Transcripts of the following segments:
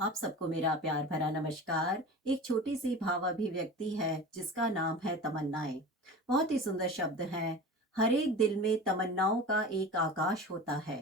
आप सबको मेरा प्यार भरा नमस्कार। एक छोटी सी भाव अभिव्यक्ति है जिसका नाम है तमन्नाएं। बहुत ही सुंदर शब्द हैं। हर एक दिल में तमन्नाओं का एक आकाश होता है।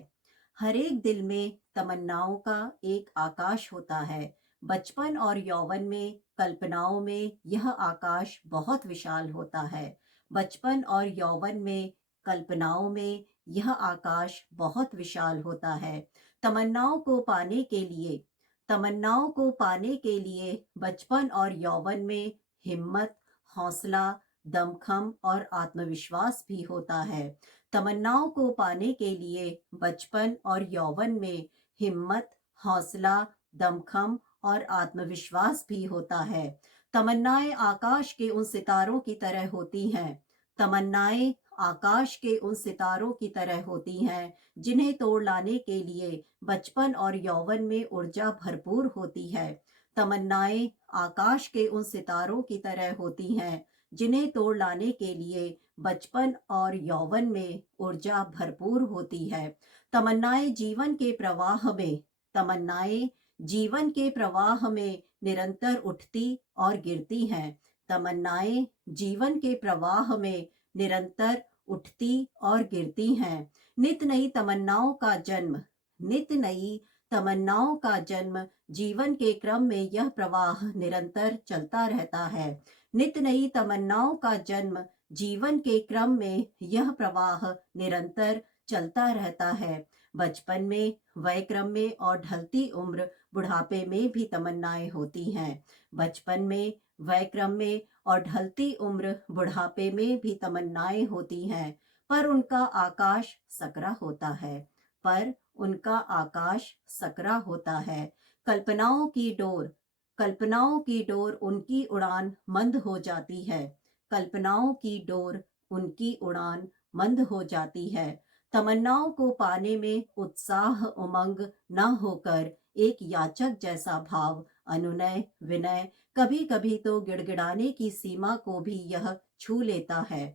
हर एक दिल में तमन्नाओं का एक आकाश होता है। बचपन और यौवन में कल्पनाओं में यह आकाश बहुत विशाल होता है। बचपन और यौवन में कल्पनाओं में यह आकाश बहुत विशाल होता है। तमन्नाओं को पाने के लिए तमन्नाओं को पाने के लिए बचपन और यौवन में हिम्मत, हौसला, दमखम और आत्मविश्वास भी होता है। तमन्नाओं को पाने के लिए बचपन और यौवन में हिम्मत, हौसला, दमखम और आत्मविश्वास भी होता है। तमन्नाएं आकाश के उन सितारों की तरह होती हैं। तमन्नाएं आकाश के उन सितारों की तरह होती हैं जिन्हें तोड़ लाने के लिए बचपन और यौवन में ऊर्जा भरपूर होती है। तमन्नाएं आकाश के उन सितारों की तरह होती हैं जिन्हें तोड़ लाने के लिए बचपन और यौवन में ऊर्जा भरपूर होती है। तमन्नाएं जीवन के प्रवाह में तमन्नाएं जीवन के प्रवाह में निरंतर उठती और गिरती हैं। तमन्नाएं जीवन के प्रवाह में निरंतर उठती और गिरती हैं। नित नई तमन्नाओं का जन्म नित नई तमन्नाओं का जन्म जीवन के क्रम में यह प्रवाह निरंतर चलता रहता है। नित नई तमन्नाओं का जन्म जीवन के क्रम में यह प्रवाह निरंतर चलता रहता है। बचपन में, वय क्रम में और ढलती उम्र बुढ़ापे में भी तमन्नाएं होती हैं। बचपन में, वय क्रम में और ढलती उम्र बुढ़ापे में भी तमन्नाएं होती हैं। पर उनका आकाश सकरा होता है। पर उनका आकाश सकरा होता है। कल्पनाओं की डोर कल्पनाओं की डोर उनकी उड़ान मंद हो जाती है। कल्पनाओं की डोर उनकी उड़ान मंद हो जाती है। तमन्नाओं को पाने में उत्साह उमंग न होकर एक याचक जैसा भाव, अनुनय, विनय, कभी कभी तो गिड़गिड़ाने की सीमा को भी यह छू लेता है।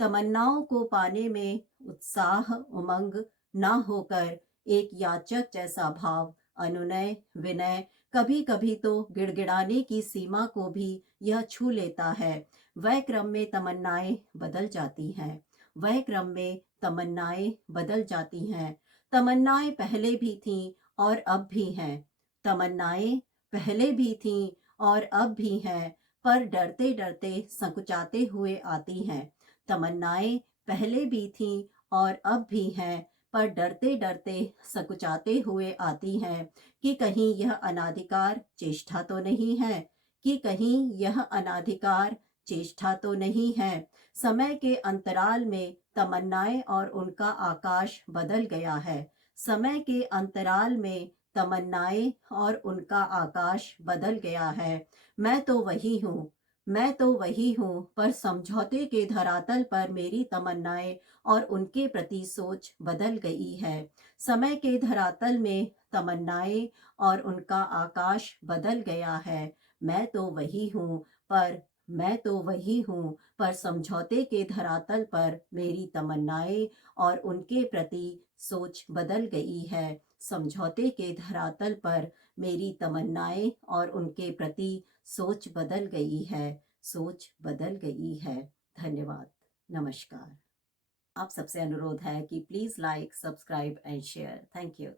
तमन्नाओं को पाने में उत्साह उमंग न होकर एक याचक जैसा भाव, अनुनय, विनय, कभी कभी तो गिड़गिड़ाने की सीमा को भी यह छू लेता है। वह क्रम में तमन्नाएं बदल जाती हैं। वह क्रम में तमन्नाएं बदल जाती हैं। तमन्नाएं पहले भी थीं और अब भी हैं। तमन्नाएं पहले भी थीं और अब भी हैं, पर डरते डरते संकुचाते हुए आती हैं। तमन्नाएं पहले भी थीं और अब भी हैं, पर डरते डरते सकुचाते हुए आती हैं कि कहीं यह अनाधिकार चेष्टा तो नहीं है, कि कहीं यह अनाधिकार चेष्टा तो नहीं है। समय के अंतराल में तमन्नाएं और उनका आकाश बदल गया है। समय के अंतराल में तमन्नाएं और उनका आकाश बदल गया है। मैं तो वही हूँ मैं तो वही हूँ, पर समझौते के धरातल पर मेरी तमन्नाएं और उनके प्रति सोच बदल गई है। समय के धरातल में तमन्नाएं और उनका आकाश बदल गया है। मैं तो वही हूँ पर मैं तो वही हूँ, पर समझौते के धरातल पर मेरी तमन्नाएं और उनके प्रति सोच बदल गई है। समझौते के धरातल पर मेरी तमन्नाएं और उनके प्रति सोच बदल गई है। सोच बदल गई है। धन्यवाद। नमस्कार। आप सबसे अनुरोध है कि please like, subscribe and share. Thank you.